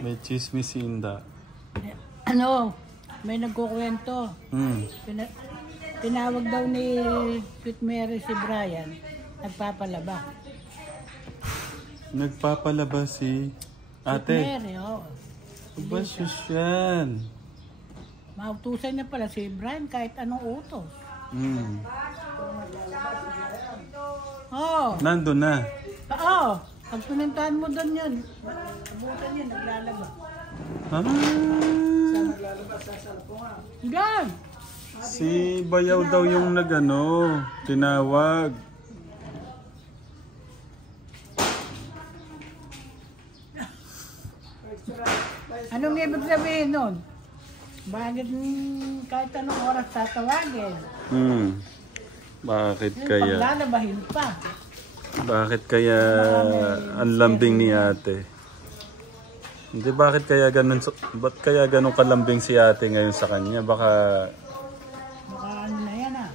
May chismis si Inda. Ano, may nagkukwento. Tinawag daw ni Sweet Mary si Brian, nagpapalaba. Nagpapalaba si ate? Sweet Mary, oo. Ba yan? Mautusan niya pala si Brian kahit anong utos. Oo. Nandun na? Oo. Pag pinuntahan mo doon yun, abutan yun, naglalaba. Ah. Saan naglalaba? Sa salpungan. Diyan! Si Bayaw daw yung nagano, tinawag. Anong ibig sabihin nun? Bakit kahit anong oras tatawagin? Bakit Yung kaya? paglalabahin pa. Bakit kaya ang lambing ni ate? Hindi, bakit kaya ganun, ba't kaya ganun kalambing si ate ngayon sa kanya? Baka Ano na yan ah.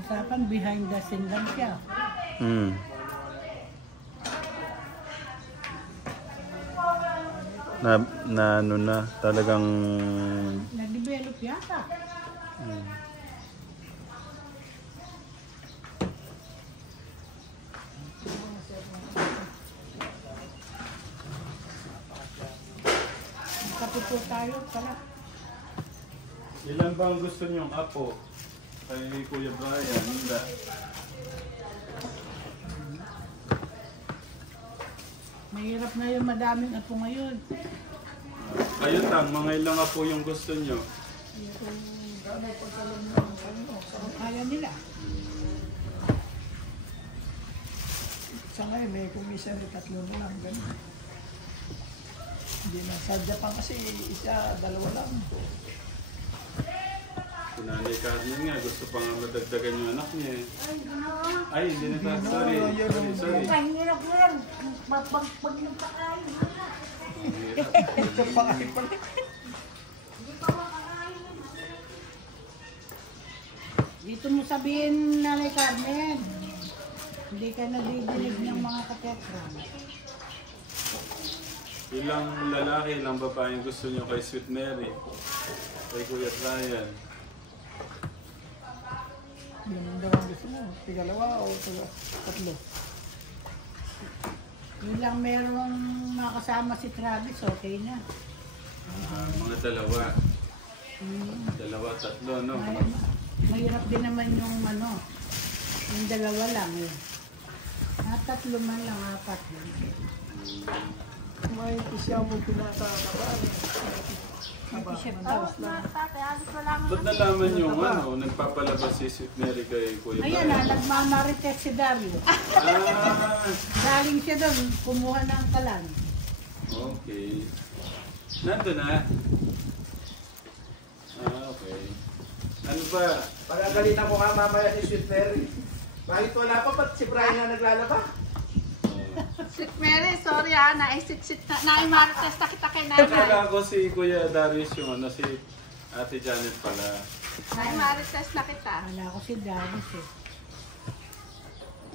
Usapan behind the scene lang siya. na ano na, talagang Nag-develop yata. Kapit po tayo pala. ilan ba ang gusto niyong apo? Kay Kuya Brian, hindi. Mahirap na yung madaming apo ngayon. Ayun lang, mga ilang apo yung gusto niyo. Kaya nila. Sa ngayon, may kumisa rin 3 na lang. Ganun. Hindi na. Sa Japan kasi isa, 2 lang. Si Nanay Carmen nga, gusto pa nga madagdagan yung anak niya. Ay, hindi na tayo. Sorry. Sorry. Mahirap mo lang. Pag nagpakain mo na. Ito pa kasi pala. Dito mo sabihin, Nanay Carmen. Hindi ka nadidinig ng mga katekram. Ilang lalaki, ilang babae yung gusto niyo kay Sweet Mary? Kay Kuya Brian? Ganun daw ang gusto mo. 2 o 3. Yun lang merong makasama si Travis, okay na. Mga dalawa. 2, 3, no? Mahirap din naman yung yung 2 lang eh. 3 man lang, 4 lang. May isya mo pinatatawa. Ba't nalaman yung nagpapalabas si Sweet Mary kay Kuya Ayan Brian? nagmamarites si Dario. Galing siya doon, kumuha ng kalan. Okay. Nandun na? Okay. Ano ba? Pagagalitan ko nga mamaya si Sweet Mary. Bakit wala pa? Ba't si Brian na naglalaba? Sweet Mary, sorry ha, naisit-sit na, naimarites na kita kay nanay. Kaya ako si Kuya Darius yung si Ate Janet pala. Naimarites na kita. Wala ko si Darius eh.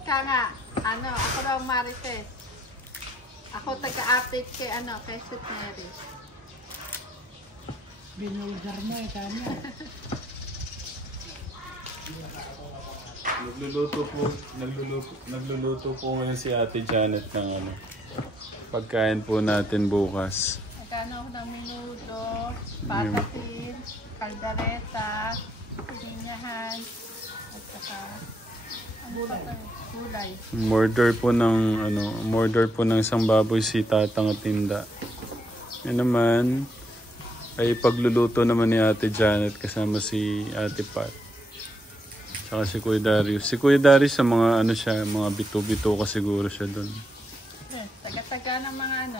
Ika nga, ako raw marites. Ako taga-update kay kay Sweet Mary. Binulgar mo eh kanya. Nagluluto po ngayon si Ate Janet ng pagkain po natin bukas. Nagkano ako ng menudo, patatin, kaldereta, pininyahan, at saka gulay. Murder po ng isang baboy si Tatang at Tinda. Yan naman ay pagluluto naman ni Ate Janet kasama si Ate Pat. Saka si Kuya Darius. Si Kuya Darius sa mga mga bito-bito ka siguro siya doon. Taga-taga ng mga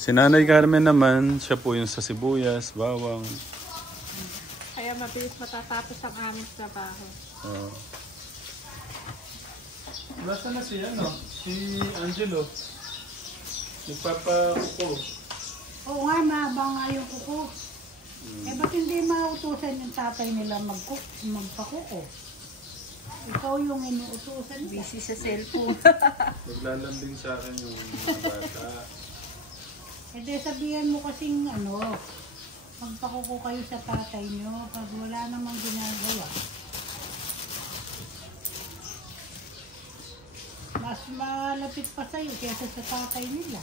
Si Nanay Carmen naman, siya po yung sa sibuyas, bawang. Kaya mabilis matatapos ang aming trabaho. Nasaan na si Si Angelo. Nagpapakuko. Oo nga, mahaba nga yung kuko. Eh ba't hindi mautusan yung tatay nila magpakuko? Ikaw yung inuutusan niya. Busy sa cellphone. Naglalambing sa akin yung mga bata. E de sabihan mo kasing magpakuko kayo sa tatay nyo pag wala namang ginagawa. Mas malapit pa sa'yo kaysa sa tatay nila.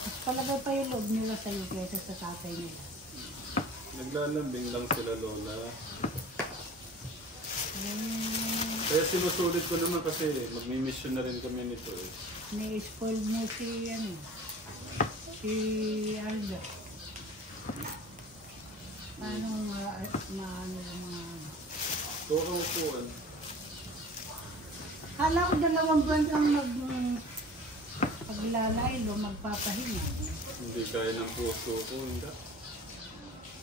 Mas palagay pa yung loob nila sa'yo kaysa sa tatay nila. Naglalambing lang sila, Lola. Eh, Kaya sinusulit ko naman kasi magmi-mission na rin kami nito eh. ni-spoil mo si Albert. Paano maano yung mga Tuwang-tuwan. Kala ko 2 buwan kang paglalaylo, magpapahinga. Hindi kaya ng puso ko, hindi.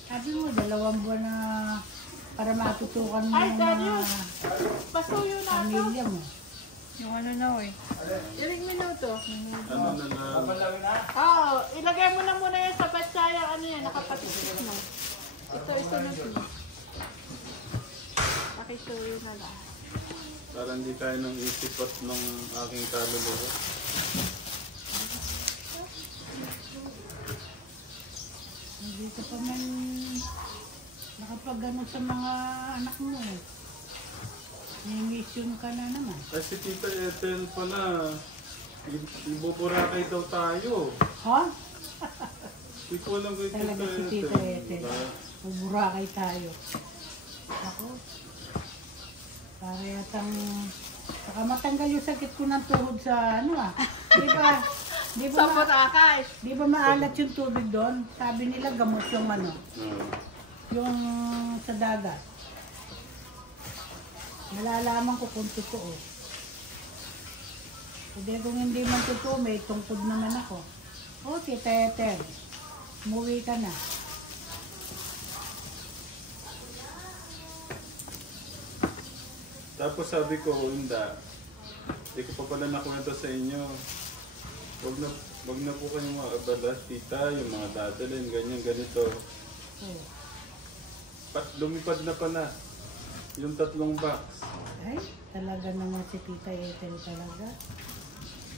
Sabi mo, 2 buwan na para matutukan mo Ay, yung Darius! mga Pasuyo na ito. pamilya mo. Yung ano na eh. Iring minuto. Ano na lang. Oo, ilagay mo na muna yan sa batsaya. Ano yan, nakapatisip mo. Ito, isunod mo. Pakisuyo na lang. Para hindi kaya ng isip at ng aking kaluluwa. Hindi ka pa man nakapagano sa mga anak mo eh. May mission ka na naman. Ay, si Tita Ethel pala. Ibuburakay daw tayo. Ha? Hindi ko alam kay Tita Talaga si Ethel. Tita Ethel. Diba? Buburakay tayo. Ako. Para yatang saka matanggal yung sakit ko ng tuhod sa ano ah. Di ba? Di ba, Sa Boracay. di ba maalat yung tubig doon? Sabi nila gamot yung ano, Oo. yung sa dagat. Malalaman ko kung totoo. Hindi kung hindi man totoo, may tungkod naman ako. O, Tita Ethel, umuwi ka na. Tapos sabi ko, hindi ko pa pala nakwento sa inyo. Wag na po kayong makabala, tita, yung mga dadalhin, ganyan, ganito. Oh. Lumipad na pala. Yung 3 box. Ay, talaga naman si Tita Ethel talaga.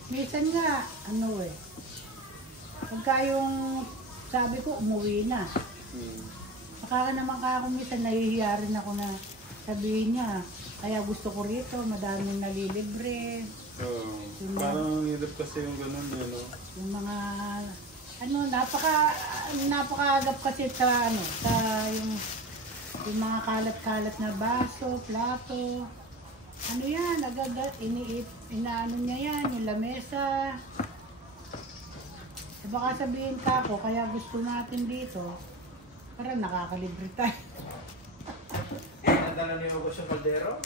Minsan nga, ano eh, pagka yung sabi ko, umuwi na. Saka naman ka ako minsan, nahihiya rin ako na sabihin niya, kaya gusto ko rito, madaming nalilibre. Oo. Parang hirap kasi yung ganun, no? Yung mga, ano, napakaagap kasi sa, ano, sa yung mga kalat-kalat na baso, plato. Ano yan, agad, inaano niya yan, yung lamesa. E baka sabihin ka ako, kaya gusto natin dito, para nakakalibre tayo. Nadala niyo ko sa kaldero?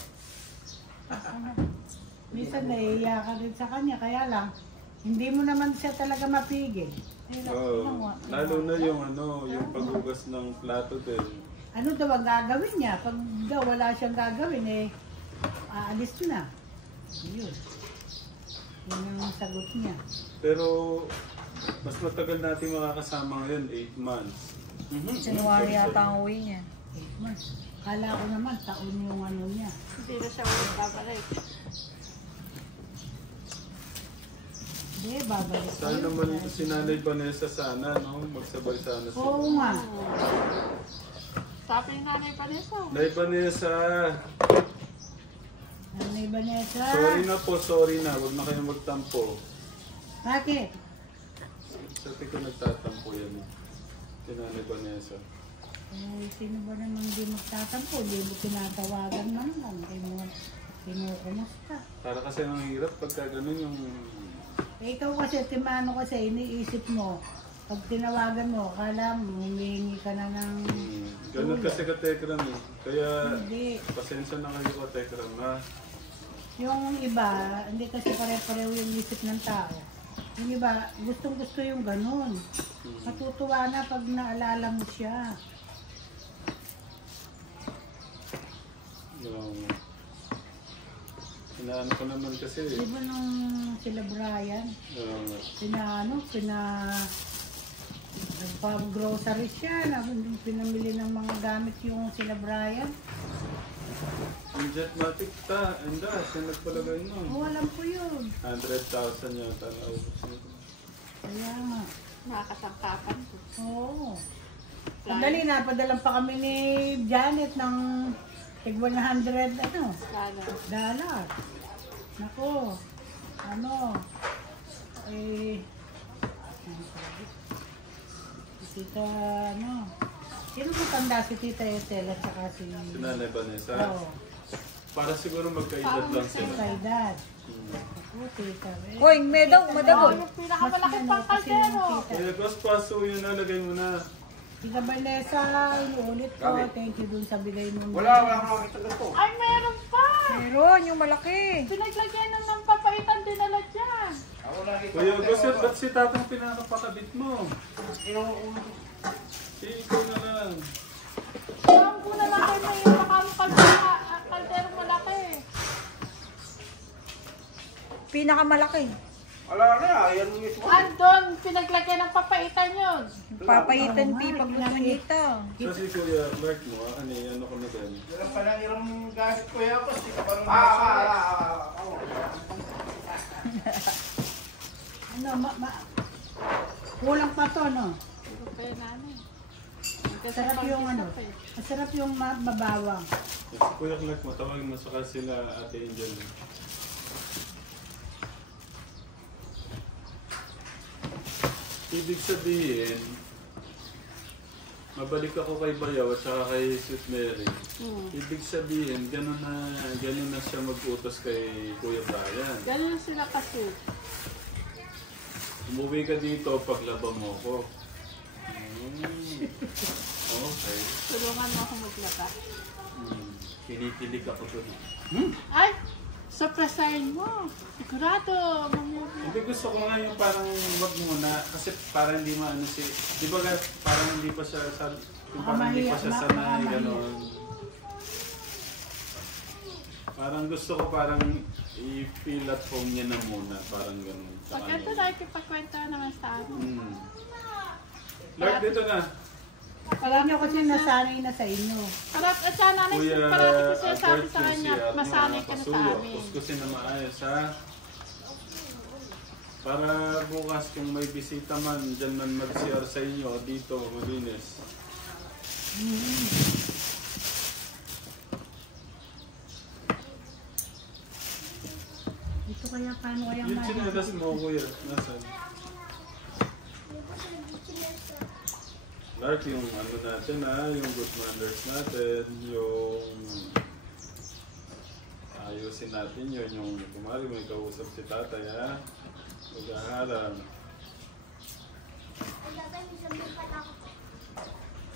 Minsan naiiya ka rin sa kanya, kaya lang, hindi mo naman siya talaga mapigil. Oo. Lalo na yung yung paghugas ng plato din. Ano daw ang gagawin niya? Pag daw wala siyang gagawin, eh, aalis na. Yun. Yun ang sagot niya. Pero mas matagal natin makakasama ngayon, 8 months. January yata ang uwi niya. 8 months. Kala ko naman, taon yung ano niya. Hindi na siya ulit babalik. Hindi, babalik Sana kayo. naman si Nanay Vanessa sana, no? Magsabay sana sila. Oo nga. Sabi ni Nanay Vanessa. Nanay Vanessa! Nanay Vanessa. Sorry na. Huwag na kayong magtampo. Bakit? Sabi ko nagtatampo yan. Si Nanay Vanessa. Eh, sino ba naman di magtatampo? Di mo tinatawagan man lang. Di mo kinukumusta. Para kasi ang hirap pagka ganun yung... Eh, ikaw kasi, timano kasi, iniisip mo. Pag tinawagan mo, akala mo, humihingi ka na ng... Ganun kasi ka-Tekram eh. Kaya Hindi. pasensya na kayo ka-Tekram ha. Yung iba, hindi kasi pare-pareho yung isip ng tao. Yung iba, gustong-gusto yung ganun. Matutuwa na pag naalala mo siya. Yung... Inaano ko naman kasi Di ba nung sila Brian, nagpa-grocery siya, pinamili ng mga gamit yung sila Brian. Yung Jetmatic ta, anda, siya nagpalagay nun. Oh, alam ko yun. 100,000 yata naubos nito. Kaya nga. Nakakasangkapan ko. Oo. Sandali na, padalang pa kami ni Janet ng tig 100 Lalo. dollar. Nako. Ano? Eh, si Tita, ano? Sino matanda si Tita Ethel at saka si... Si Nanay Vanessa? Oo. Para siguro magkaedad lang Sa sila. edad. Ako, Tita. Hoy, medong, madabol. Yung pinakamalaki pang kaldero. Kuya Gus, paso yun na, lagay mo na. Tita Vanessa, inuulit ko. Thank you dun sa bigay mo. Wala akong makita ganito. Ay, meron pa! Meron, yung malaki. Pinaglagyan ng papaitan dinala dyan. Ako nakita Kuya Gus, ba't si tatang pinakapakabit mo? Ikaw na lang. Alam ko na lang kayo may kaldero malaki. Pinakamalaki. Wala na, ayan mo mismo. Andon, pinaglagyan ng papaitan yun. Papaitan pi pagluto nito. Kasi Kuya Mark mo, ano ko na din. Ilang pa lang ilang gamit ko yan, kasi ka parang Ano, kulang pa to, no? Pero pa yun namin. Masarap yung ano, masarap yung mabawang. Si Kuya Clark, matawagin mo saka sila Ate Angel. Ibig sabihin, mabalik ako kay Bayaw at saka kay Sweet Mary. Ibig sabihin, ganun na siya mag-utos kay Kuya Brian. Ganun sila kasi. Umuwi ka dito, paglaba mo ko. Okay. Tulungan mo ako maglaba. Kinikilig ako doon. Ay! Surpresahin mo. Sigurado. Hindi, gusto ko nga yung parang wag muna kasi parang hindi maano si, di ba parang hindi pa siya yung parang hindi pa siya sanay gano'n. Parang gusto ko parang i-fill at home niya na muna, parang gano'n. Pag ito na, ipagkwento naman sa amin. Lord, dito na. Kaya nyo kasi nasanay na sa inyo. At sana na Kuya, parati ko siya sabi sa Alberto, kanya, si masanay ka na sa Pasuyo, amin. kuskusin na maayos ha. Para bukas kung may bisita man, dyan man mag-CR sa inyo, dito, malinis. Ito kaya paano kaya Yung chinelas mo, kuya, nasan? Lark, yung ano natin ha, yung good manners natin, yung ayusin natin yun, yung kumari may kausap si tatay ha, mag-aharang.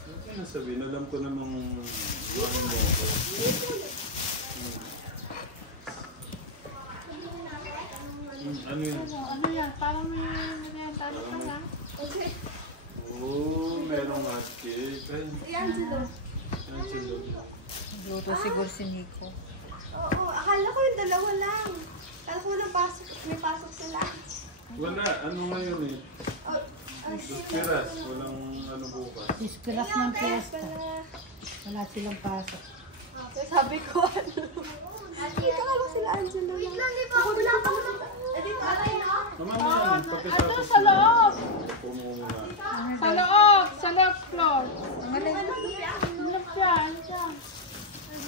Ano ka nasabihin? Alam ko namang buwan mo ako. Ano yun? Ano yan? Parang may merienda ka lang. Oo, merong hot cake. Ay, yan sila. Luto siguro si Nico. Oo, akala ko yung dalawa lang. Akala ko may pasok sila. Wala, ano ngayon eh? Piras, walang ano bukas. Dispiras ng fiesta. Wala silang pasok. Sabi ko, ano? Akala ko sila Angelo lang. Wait lang, di ba? Wala pa ko lang. Naman na yan, Ito pagkatapos sa loob! upo mo muna. Sa loob! Sa left floor! Ang galing. Ano yan? Diyan.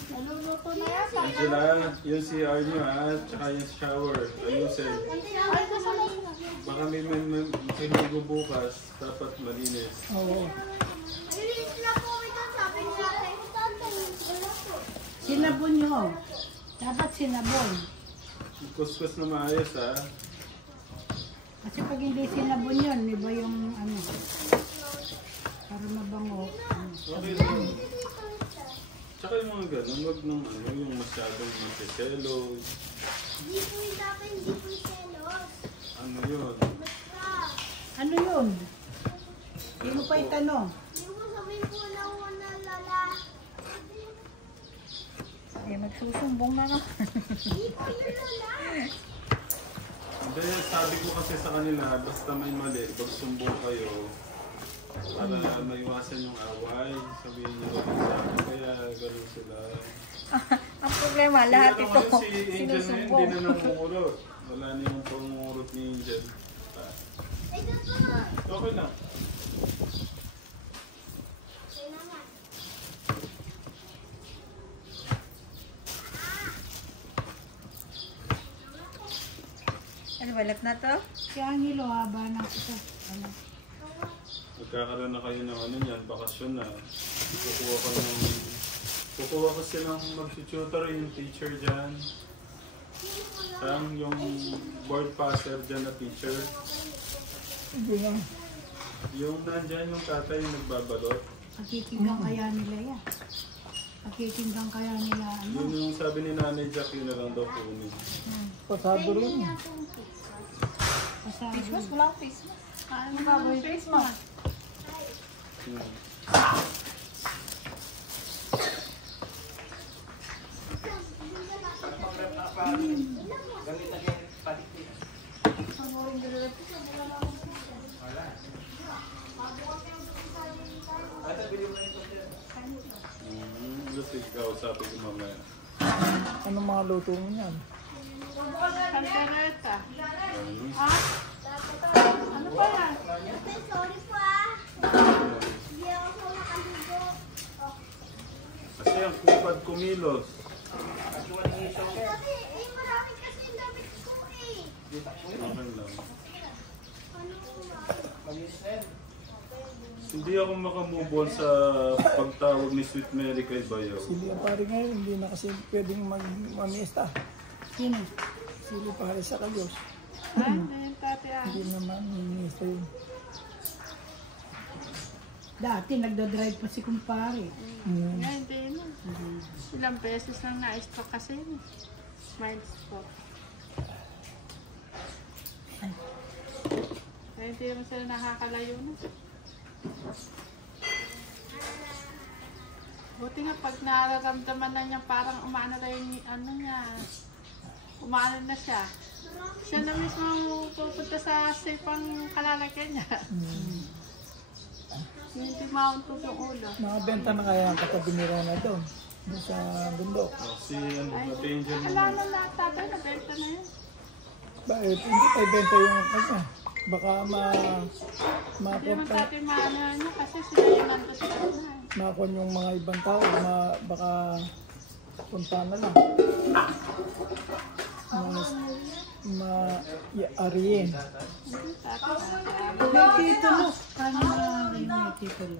Naluluto na yata. Angela, yung CR nyo ha, tsaka yung shower, ayusin. Ay, nasa loob na. Baka may kinugo bukas, dapat malinis. Oo. Release na po ito, sabi niya. Wala po. Sinabon nyo. Dapat sinabon. Kuskus na maayos ha. Kasi pag hindi sinabon yun, di ba yung ano, para mabango. Okay lang. Tsaka yung mga ganun, wag nung ano, yung masyadong magsiselos. Di po yung sa akin, di po yung selos. Ano yun? Basta. Ano yun? Hindi mo pa itanong. Di mo sabihin po na wala lala. Eh, magsusumbong na na. Di po yung lala. Hindi, sabi ko kasi sa kanila, basta may mali, pag sumbong kayo, para maiwasan yung away, sabihin nyo rin sa akin, kaya gano'n sila. Ang problema, lahat Si ano ito ngayon, si Angel ngayon, sinusumbong. hindi na nangungurot. Wala na yung pangungurot ni Angel. Okay lang. Ano, balat na to? Kaya ang hilo, haba na ito. Ano? Magkakaroon na kayo ng ano yan, bakasyon na. Kukuha ko silang mag-tutor yung teacher dyan. Yung board passer dyan na teacher. Hindi lang. Yung nandyan yung tatay yung nagbabalot. Pakikinggan kaya nila yan. Pakikinggan kaya nila ano. Yun yung sabi ni Nanay Jack, yun na lang daw kunin. Pasado rin. Pasado. Face mask? Wala akong face mask. Ano ba yung face mask? Hmm. Lustig ka, usapin ko mamaya. Anong mga luto mo yan? Kantereta. Hmm. Ha? Ano pa yan? Sorry po Hindi ako sa makaligo. Kasi ang kupad kumilos. Kasi, marami kasi yung damit ko eh. Okay lang. Ano Hindi ako makamove on sa pagtawag ni Sweet Mary kay Bayaw. Sili ang pare ngayon, hindi na kasi pwedeng mag-mamista. Sino? Sili pare sa kalyos. Ay, na yung tate ah. Hindi naman mamista yun. Dati nagdadrive pa si kumpare. Ngayon din na. Ilang beses lang na-stroke kasi yun. Mild stroke. Kaya hindi naman sila nakakalayo na. Buti nga pag nararamdaman na niya parang umaano na yung ano niya. Umaano na siya. Siya na mismo pupunta sa safe ang kalalagyan niya. Hindi mauntog yung ulo. Nakabenta na kaya ang katabi ni Rona doon. Doon sa bundok. Si ano, Ate Angel Alam na na, tatay, nabenta na yun. Bakit? Hindi pa ibenta yung kanya. Baka Hindi naman tatay maano niya kasi sila yung nandun sa ano. makon yung mga ibang tao. Baka punta na lang. Ma-ariyin. Hindi tatay. May titulo. Paano na rin may titulo?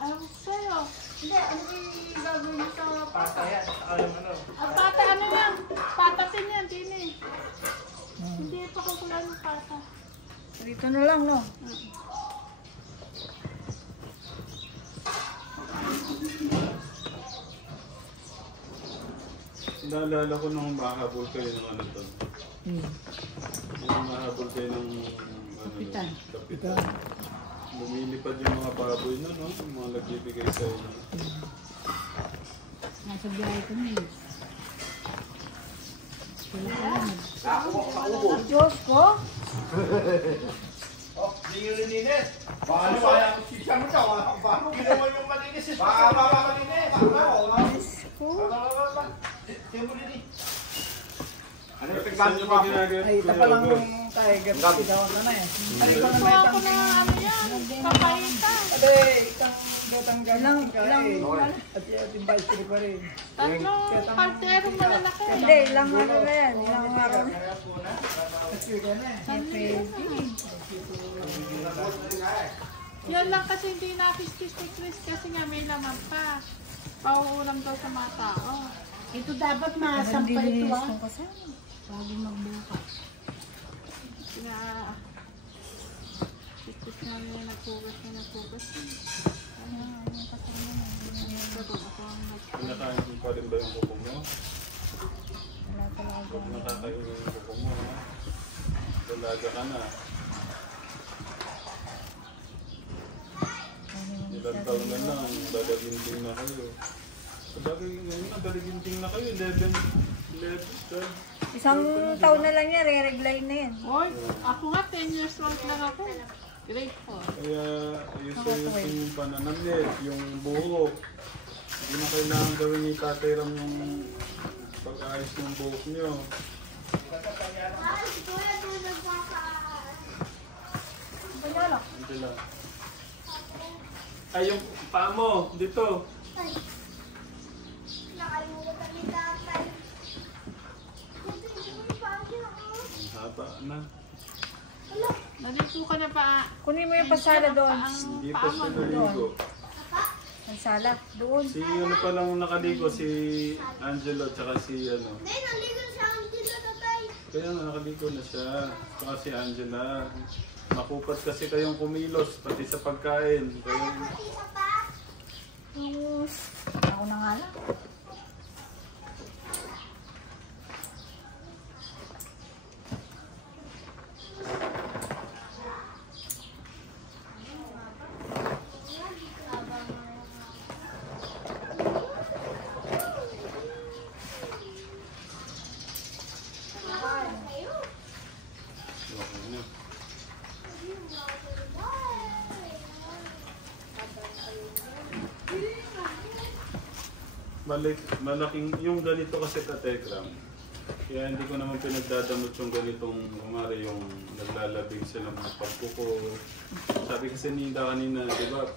Alam ko sa'yo. Hindi, ano yung gagawin mo sa pasta? Ang pata ano yan? Patatin yan, din eh. Hindi pa kukulan ng pata. Dito na lang, no? Naalala ko nung mahabol kayo ng ano to. Nung mahabol kayo ng Kapitan. Kapitan. Lumilipad yung mga baboy nun, no? Yung mga nagbibigay sa inyo. Nasa biyahe kami. Sila pa lang. Diyos ko? Saan nyo ba ginagawa? Ay, ito pa lang yung tiger. Ikaw na eh. Ay, ikaw na Kuha ko ng ano yan. Papaitan. Ate, itang gotang gagawin ka eh. At yung vice ko pa rin. Tatlong kartero malalaki. Hindi, ilang ano na yan. Ilang araw na. Yan lang kasi hindi nakis-kis ni Chris kasi nga may laman pa. Pauulam daw sa mga tao. Ito dapat masampa ito ah. Kung kasama. Bago magbukas. Nga, Chris nga niya nagpugas na nagpugas. Pero ako ang Pinakain mo pa rin ba yung kuko mo? Wala talaga. Huwag nakakain yung kuko mo, ha? Dalaga ka na. Ilang taon na lang, dalaginting na kayo. Sabagay ngayon na, dalaginting na kayo. 11, 12. Isang taon na lang yan, re-regline na yan. Oy, ako nga 10 years old lang ako. Grade 4. Kaya ayos-ayos yung pananamit, yung buhok. Hindi na kailangan gawin ni Tatay Ram yung pag-ayos ng buhok nyo. Dito lang. Ay, yung paa mo, dito. Nakalimutan ni tatay. Ang haba na. Nalipo ka na pa. Kunin mo yung pasala doon. Hindi pa siya naligo. Ang sala, doon. Si ano pa lang nakaligo, si Angelo, tsaka si ano. Hindi, nandito siya ang tito tatay. Kaya nga nakaligo na siya. Tsaka si Angela. Makupat kasi kayong kumilos, pati sa pagkain. Kaya, Isa pa. Ako na nga lang. okay na. Malaking, yung ganito kasi ka-Tekram. Kaya hindi ko naman pinagdadamot yung ganitong, kumari yung naglalabing sila ng pagkuko. Sabi kasi ni Ida kanina, di ba?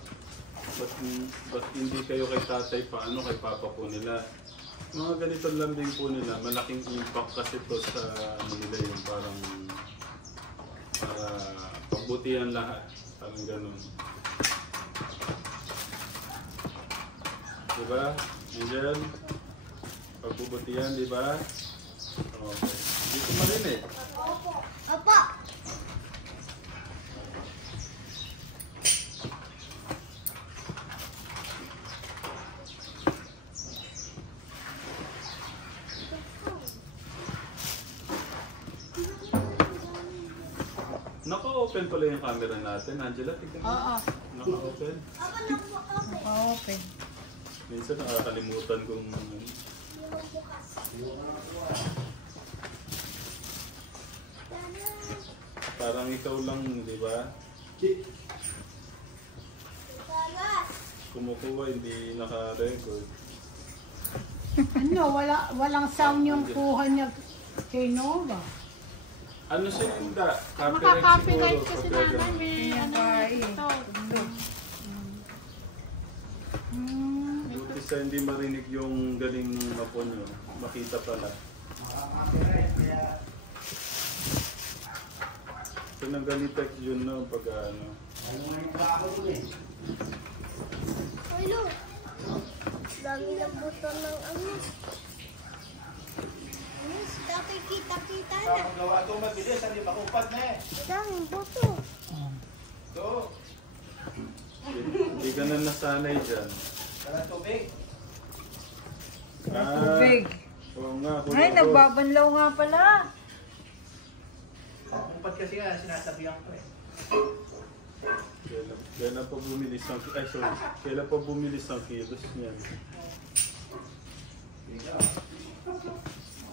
Ba't hindi kayo kay tatay paano kay papa po nila? Mga ganitong lambing po nila, malaking impact kasi to sa ano nila yung parang para pagbutihan lahat. Parang ganun. Diba? Angel? Pagbubutihan, diba? Okay. Hindi ko marinig. Opo. Naka-open pala yung camera natin. Angela, tignan mo. Oo. Naka-open. Open. Minsan nakakalimutan kung parang ikaw lang, di ba? Kumukuha, hindi naka-record. Ano, walang sound yung kuha niya kay Nova. Ano siya Linda? Copyright Makaka-copyright siguro. kasi pagka namin. ganun. May ano ito. Buti sa hindi marinig yung galing ng apo nyo. Makita pala. So nangganitex yun no pag ano. Hello. Dami ng buto ng ano. Yes, dapat kita-kita na. Gawa ito mabilis, hindi makupad na eh. Daming buto. So, Hindi ka na nasanay dyan. walang tubig. Tubig. Oo nga. Ay, nagbabanlaw nga pala. Kupad kasi nga, sinasabihan ko eh. Kailan pa bumilis ang kailan pa bumilis ang kilos niyan.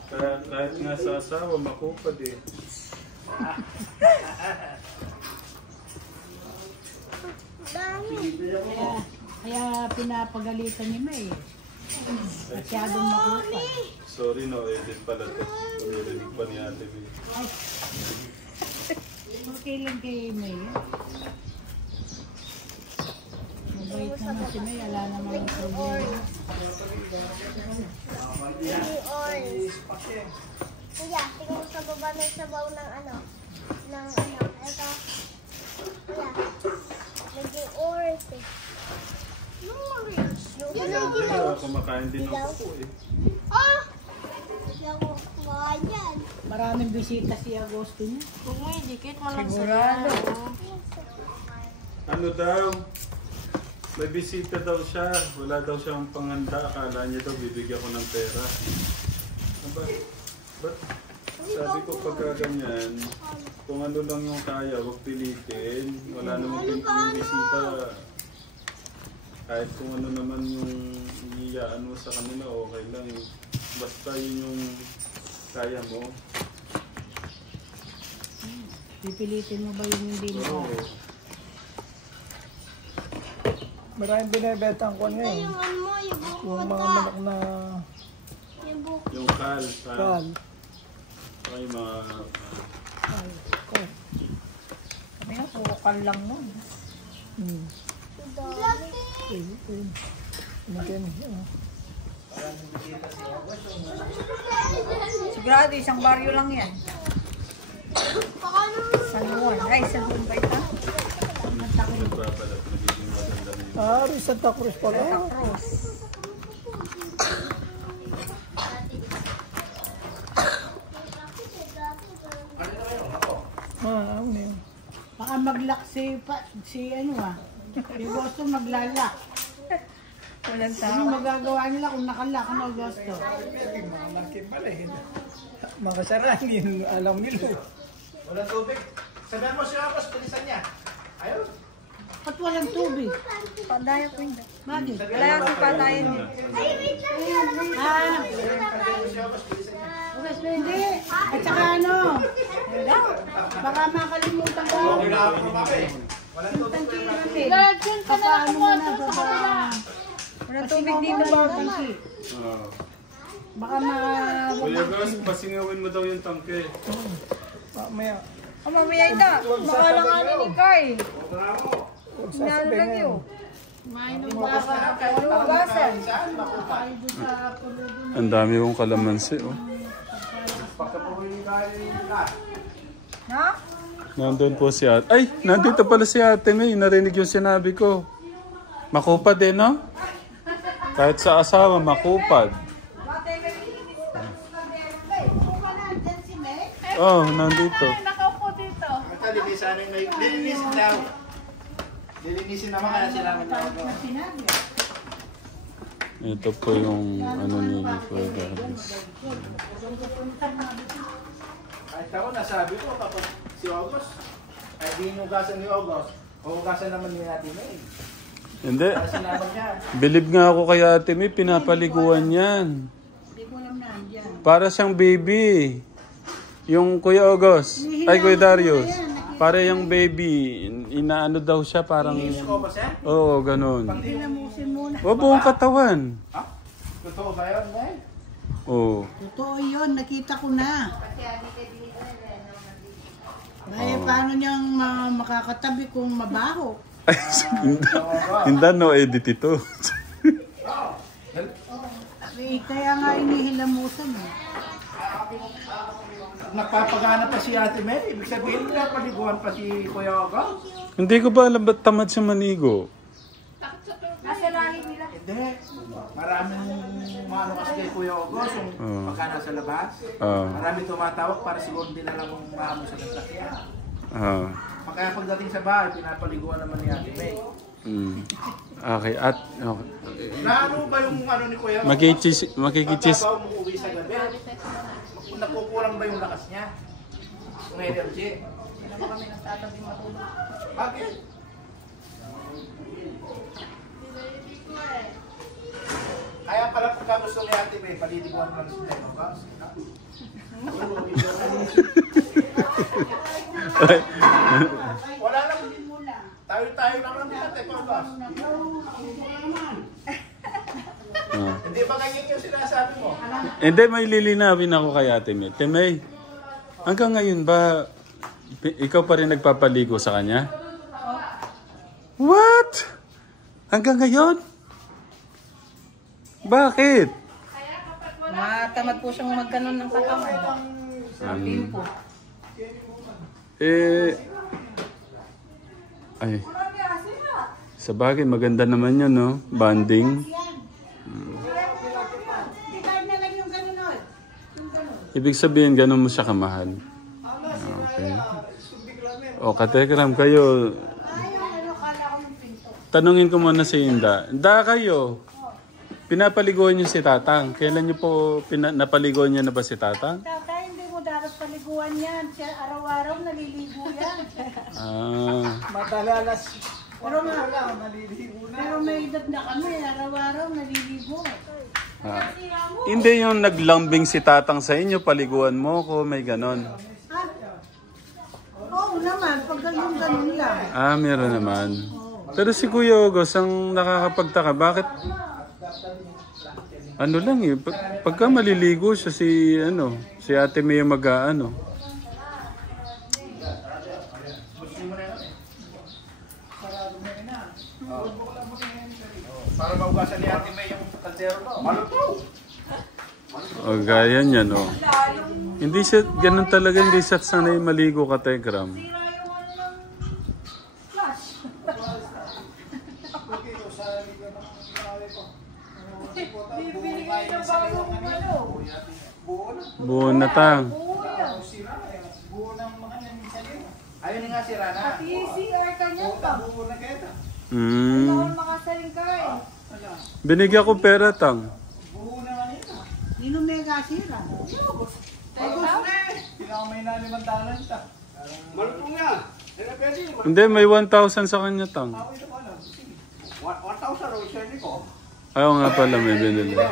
Kaya kahit nga sa asawa, makupad eh. Dami. Kaya pinapagalitan ni May. Masyadong makupad. Sorry no, edit pala to. Pumirinig pa ni Ate B. Okay lang kay May. Mabait naman si May, wala namang problema. Naging orange. Kuya, tingnan mo sa baba ng sabaw ng ano. Ng ano. Ito. Kuya. Naging orange eh. Yung orange. Yung Kaya kumakain din ng kuko eh. Ah! Hindi ako kumain yan. Maraming bisita si Agosto niya. Kung may dikit, walang Sigurado. Ano daw? May bisita daw siya. Wala daw siyang panganda. Akala niya daw bibigyan ko ng pera. Aba, ba't? Sabi ko pagka ganyan, kung ano lang yung kaya, huwag pilitin. Wala namang yung bisita. Kahit kung ano naman yung iyaan mo sa kanila, okay lang. Basta yun yung kaya mo. Pipilitin mo ba yung hindi mo? Oo. Maraming binibetang ko Ito ngayon. yung ano mo, yung buhok Yung mo mga to. manok na Yung buhok Yung kal. Kal. Ay, mga... Kal. Kami na, pukal lang nun. Sigurado, isang baryo lang yan. San Juan. Ay, San Juan ba ito? Nagpapalat, magiging maganda na yun. Ah, Santa Cruz pala. Santa Cruz. Ano na yun? Baka mag-lock si ano si Gusto maglalak. Walang Ano tao. magagawa nila kung nakalock ang Gusto? Mga laki pala eh. Mga sarangin, alam nila. Walang tubig. Sabihan mo siya ako, pilisan niya. Ayaw. At walang tubig. Pandayan ko hindi. Bakit? Wala kasi patayan yun. Ah, hindi. At saka ano, baka makalimutan ko. Wala ako kumaki. Walang Yung tangki namin. Dad, yun ka na Papaano mo na, sa kabila. Walang tubig dito ba ba? tangki? Ah. Baka Kuya Gus, pasingawin mo daw yung tangke. Mamaya. Oh, mamaya ito. Makalanganin ni Kai. Huwag Sinalo lang sasabihin. yun. Mainom na ako. Hugasan. Ang dami kong kalamansi, oh. Ha? Nandun po si ate. Ay, nandito pala si ate May. Narinig yung sinabi ko. Makupad eh, no? Kahit sa asawa, makupad. Oh, nandito. Ay, nakaupo dito. Lilinisin daw. Lilinisin naman kaya sila niya ako. Ito po yung ano ni Kuya Garbis. Kahit ako, nasabi ko kapag si August, ay di hinugasan ni August, hugasan naman ni natin eh. Hindi. Para sinabi niya. Bilib nga ako kay ate May, pinapaliguan yan. Para siyang baby. Yung Kuya August. Ay, Kuya Darius. Para yung baby. Inaano daw siya parang... Ko ba siya? Oo, ganun. Pinamusin muna. O, buong katawan. Ha? Totoo ba yun, Nay? Oo. Totoo yun, nakita ko na. Ay, paano niyang makakatabi kung mabaho? Ay, hindi no edit ito. Eh, kaya nga inihilamusan eh. Nagpapagana pa si Ate May. Ibig sabihin nila, paliguan pa si Kuya August. Hindi ko ba alam ba't tamad siya manigo? Nasa lahi nila. Hindi. Maraming ano kasi kay Kuya August, yung pagka nasa labas. Maraming tumatawag para siguro hindi na lang mahamon sa sasakyan. Kaya pagdating sa bahay, pinapaliguan naman ni Ate May. Okay, at... Okay. Naano ba yung ano ni Kuya? Makikichis... Pagkabaw mo uwi sa gabi, nakukulang ba yung lakas niya? Yung energy? Hindi naman kami nagtatabi matulog. Bakit? Kaya pala pagka gusto ni Ate May, paliliguan mo lang sila. Wala lang. Tayo-tayo lang lang dito, Teko Boss. Hindi ba ganyan yung sinasabi mo? Hindi, may lilinawin ako kay Ate May. Ate May, hanggang ngayon ba, ikaw pa rin nagpapaligo sa kanya? What? Hanggang ngayon? Bakit? Matamad po siyang magkanon ng katawan. Pimpo. Ay. Sa bagay, maganda naman yun, no? Bonding. Ibig sabihin, ganun mo siya kamahal. Okay. O, katekram kayo. Tanungin ko muna si Inda. Inda kayo. Pinapaliguan niyo si Tatang. Kailan niyo po napaliguan niya na ba si Tatang? Tatay, hindi mo dapat paliguan yan. Siya araw-araw naliligo yan. Matalalas. Pero nga, Naliligo na. pero may edad na kami, araw-araw naliligo. Hindi yung naglambing si Tatang sa inyo, paliguan mo ko, may ganon. Oo naman, pag ganun lang. Meron naman. Pero si Kuya August, ang nakakapagtaka, bakit Ano lang eh, pagka maliligo siya si Ate May mag-aano. Para maugasan ni Ate May yung kaldero mo. Malutaw. O gaya niyan Hindi siya, ganun talaga, hindi siya sanay maligo ka, Tegram. Buo na tang. Ayun nga si Rana. CR ka niya pa. Makasaling ka eh. Binigyan ko pera, tang. Nino mega sira. Malutong nga. Hindi, may 1,000 sa kanya, tang. 1,000 o share ko. Ayaw nga pala, may binili. 300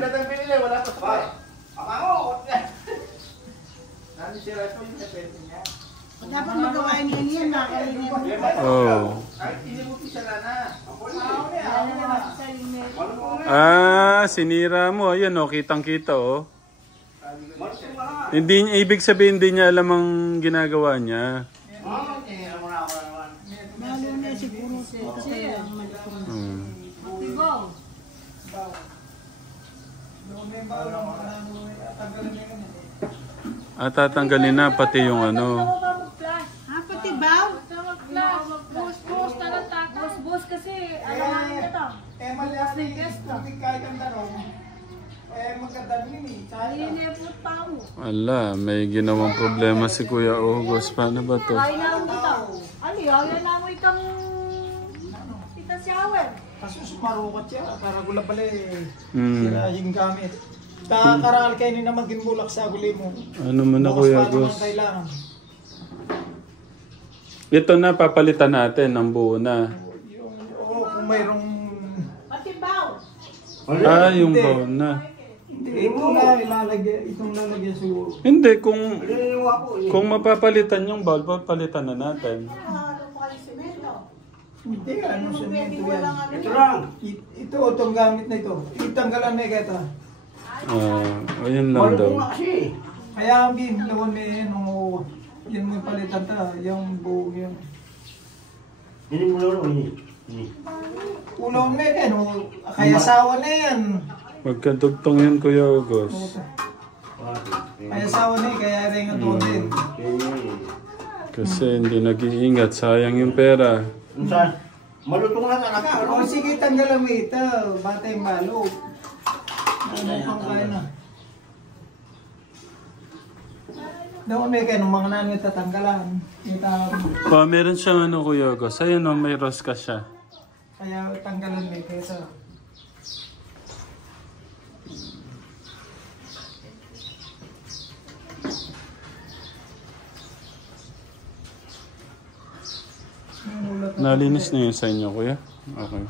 ang binili, wala pa sa ako! Nani si Reto yung pwede niya. Dapat magawain yan, makalinig. Oh. Ay, hindi mo siya na. Sinira mo. Ayan kitang-kita Hindi niya, ibig sabihin, hindi niya alam ang ginagawa niya. Lalo na siguro siya ang malikong. Tatanggalin na pati yung Pati baw? Bus na lang tata. Bus kasi, alam namin na to. Ala, may ginawang problema si Kuya August. Paano ba to? Ayaw na mo ito. Ano yun? Ayaw na mo itang shower. Kaso sumarukot siya, para gula pala Hmm. yung gamit. Kakaral kayo na maging bulak sa guli mo. Ano mo na, Kuya August? Kailangan. Ito na, papalitan natin ang buo na. Kung mayroong... Pati baw? Yung buo na. Itong lalagyan siguro. Hindi, kung mapapalitan yung bowl, papalitan na natin. Hindi, ano semento yan. Ito lang. Itong gamit na ito. Itanggalan na ito. Ayun lang daw. Kaya ang ginawa may yan mo palitan ta, yung buong yan. Ini ulo ini. Ulo na yan, kaya sawa na yan. Magkadugtong yun, Kuya August. Kaya sawa na yan, kaya rin ang din. Kasi hindi nag-iingat, sayang yung pera. Unsa? Malutong na talaga. O sige, tanggalan mo ito, batay malo. Ano pang kaya na? Doon may kayo, mga nanay tatanggalan. Meron siyang Kuya August. Ayun may rosca siya. Kaya tanggalan may kayo sa... Nalinis na yun sa inyo, Kuya? Okay.